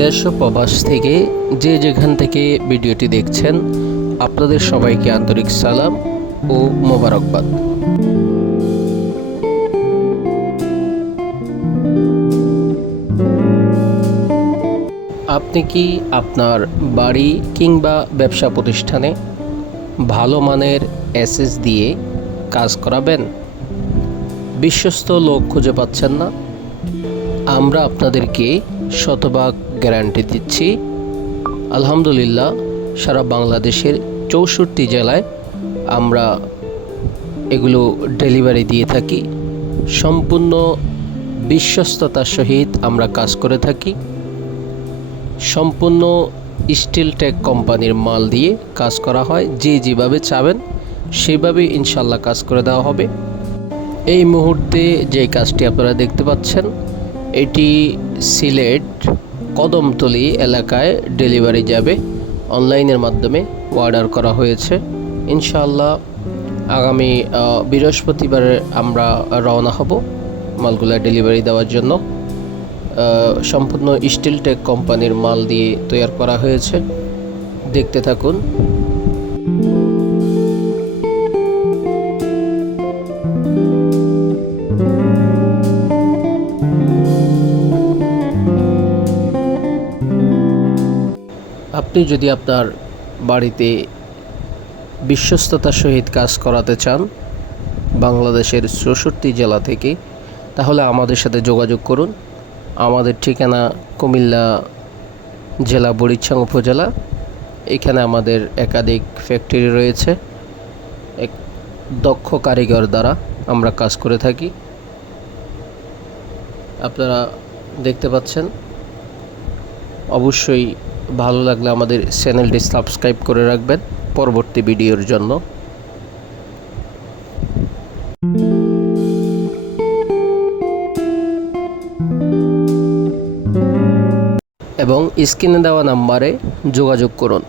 দেশ ও প্রবাস থেকে যে যেখান থেকে ভিডিওটি দেখছেন আপনাদের সবাইকে আন্তরিক সালাম ও মোবারকবাদ। আপনি কি আপনার বাড়ি কিংবা ব্যবসা প্রতিষ্ঠানে ভালো মানের এসএস দিয়ে কাজ করাবেন? বিশ্বস্ত লোক খুঁজে পাচ্ছেন না? আমরা আপনাদেরকে শতভাগ গ্যারান্টি দিচ্ছি। আলহামদুলিল্লাহ, সারা বাংলাদেশের 64 জেলায় আমরা এগুলো ডেলিভারি দিয়ে থাকি। সম্পূর্ণ বিশ্বস্ততার সহিত আমরা কাজ করে থাকি। সম্পূর্ণ স্টিল টেক কোম্পানির মাল দিয়ে কাজ করা হয়। যেভাবে চাবেন সেভাবেই ইনশাল্লাহ কাজ করে দেওয়া হবে। এই মুহূর্তে যে কাজটি আপনারা দেখতে পাচ্ছেন এটি সিলেট কদমতলী এলাকায় ডেলিভারি যাবে। অনলাইনের মাধ্যমে অর্ডার করা হয়েছে। ইনশাআল্লাহ আগামী বৃহস্পতিবারে আমরা রওনা হব মালগুলা ডেলিভারি দেওয়ার জন্য। সম্পূর্ণ স্টিল টেক কোম্পানির মাল দিয়ে তৈরি করা হয়েছে। দেখতে থাকুন। আপনি যদি আপনার বাড়িতে বিশ্বস্ততার সহিত কাজ করাতে চান বাংলাদেশের 64 জেলা থেকে, তাহলে আমাদের সাথে যোগাযোগ করুন। আমাদের ঠিকানা কুমিল্লা জেলা বুড়িচ্ছং উপজেলা। এখানে আমাদের একাধিক ফ্যাক্টরি রয়েছে। এক দক্ষ কারিগর দ্বারা আমরা কাজ করে থাকি। আপনারা দেখতে পাচ্ছেন। অবশ্যই ভালো লাগলে আমাদের চ্যানেলটি সাবস্ক্রাইব করে রাখবেন পরবর্তী ভিডিওর জন্য। এবং স্ক্রিনে দেওয়া নাম্বারে যোগাযোগ করুন।